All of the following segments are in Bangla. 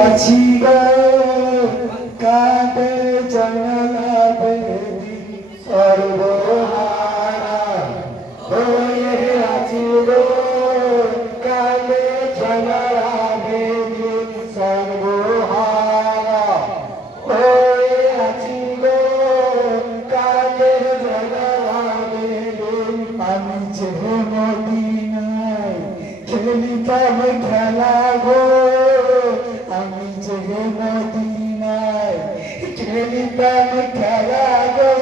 আছি গো কাঁদে জানালা বেদি সর্বহারা হয়ে আছি গো কাঁদে জানালা বেদি সর্বহারা হয়ে আছি গো কাঁদে জানালা বেদি আমি যে মদিনায় খেলিতাম খেলা গো আমি যে মদিনায় খেলিতাম খেলা গো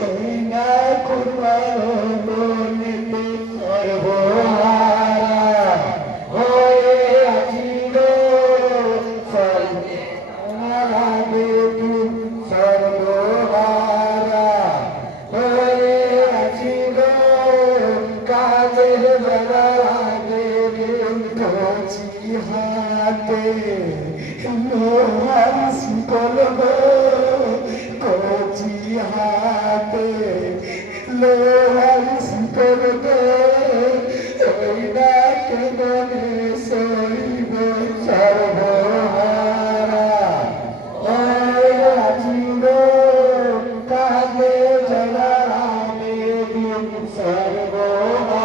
ওই না কুরবান বলিতে সর্বহারা হয়ে আছি গো সর্বহারা বেদি সর্বহারা হয়ে আছি গো কাজের বেলা কচি হাতে লোহার শিকল গো কচি হাতে লোহার শিকল গো ওই না কেমনে সইব সর্বহারা ওই আছি গো কাজে জলা বেদিন সর্বহারা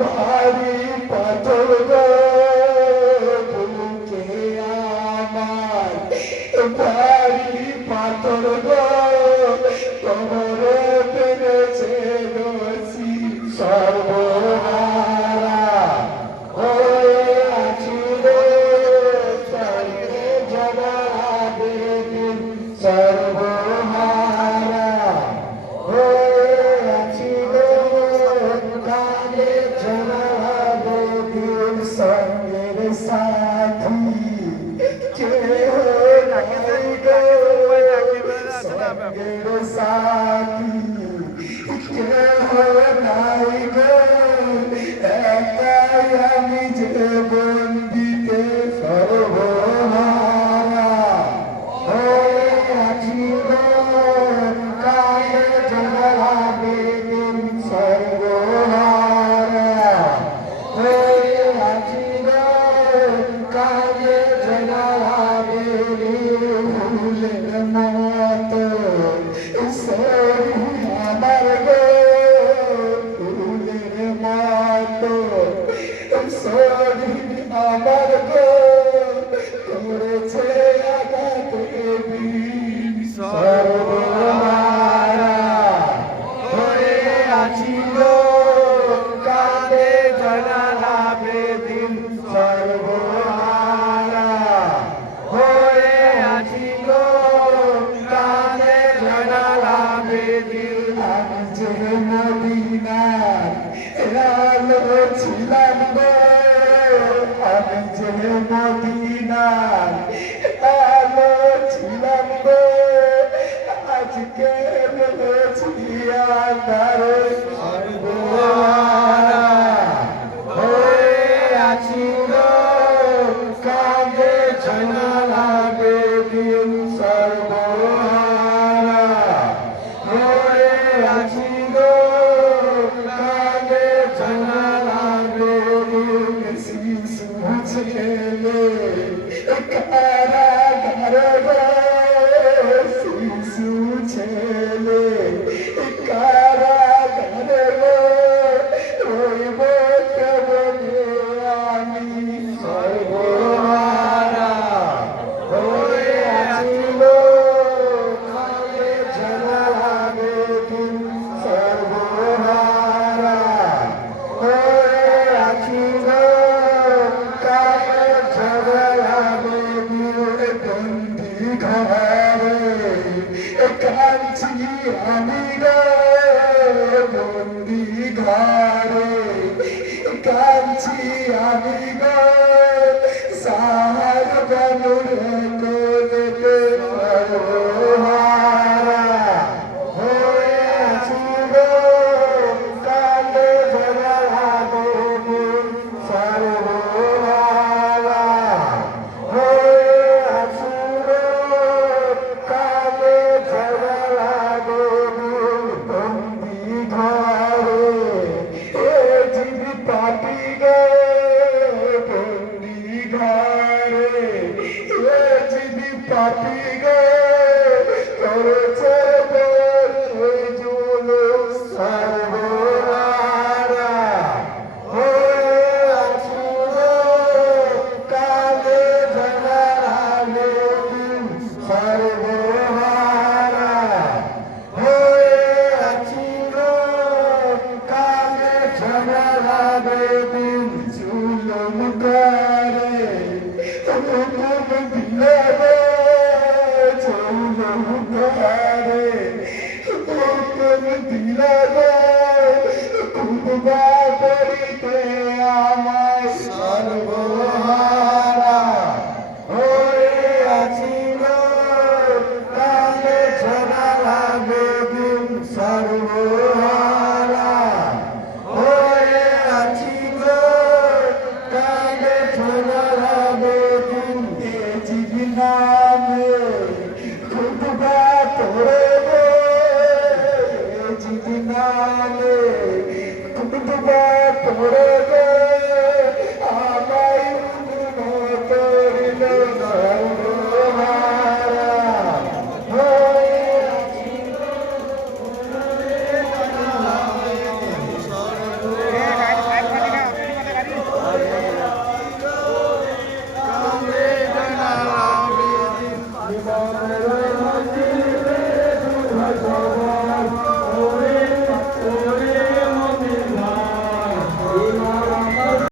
ভারী পাথর গো বুকে আমার ভারী পাথর গো তোমারে পেরেছে দোষী সর্বহারা হয়ে আছি রে সর্বে জগা বেদিন সর্বহারা হয়ে আছি গো কালে জগা বেদিন সঙ্গের সাথী কেহ নাই গো সঙ্গের সাথী কেহ নাই গো একাই আমি যে বন্দিতে সর্বহারা হয়ে আছি গো কালে জগা বেদিন সর্বহারা হয়ে আছি গো কালে জগা বেদিন ফুলের মতো শরীর আমার গো ফুলের মতো শরীর আমার গো করেছে আঘাত সর্বহারা হয়ে আছি গো কাঁদে জানালা বেদিন সর্বহারা হয়ে আছি গো কাঁদে জানালা বেদিন আমি যে মদিনার আলো ছিলাম গো আমি যে মদিনার আলো ছিলাম গো আজকে বলেছি আন্ধার সর্বহারা হয়ে আছি গো কাঁদে জানালা বেদিন সর্বহারা হয়ে আছি গো কাঁদে জানালা বেদিন শিশু ছেলে কারাগার গো শিশু ছেলে কারাগার গো রইব কেবলে আমি সর্বহারা হয়ে আছি গো কালে জানালা বেদিন সর্বহারা হয়ে আছি গো কালে জানালা বেদিন বন্দি ঘরে কাঁদছি আমি গো বন্দি ঘরে কাঁদছি আমি গো সাহার বানুর কোলেতে সর্বহারা হয়ে আছি গো কালে জানালা বেদিন সর্বহারা হয়ে আছি গো কালে জানালা করেছে তোরে জুলুম সর্বহারা হয়ে আছি রে কালে জনালে দিন সর্বহারা হয়ে আছি রে কালে জনালে দিন জুলুম করে হুকুম দিলে রে জুলুম করে হুকুম দিলে রে কুতবা করিতে আমায় সর্বহারা হয়ে আছি রে কালে জনালে দিন সর্বহারা হয়ে আছি রে কালে জনালে দিন জীবনামে খুতবা তোরে রে জীবনামে খুতবা তোরে রে আমায় করিল না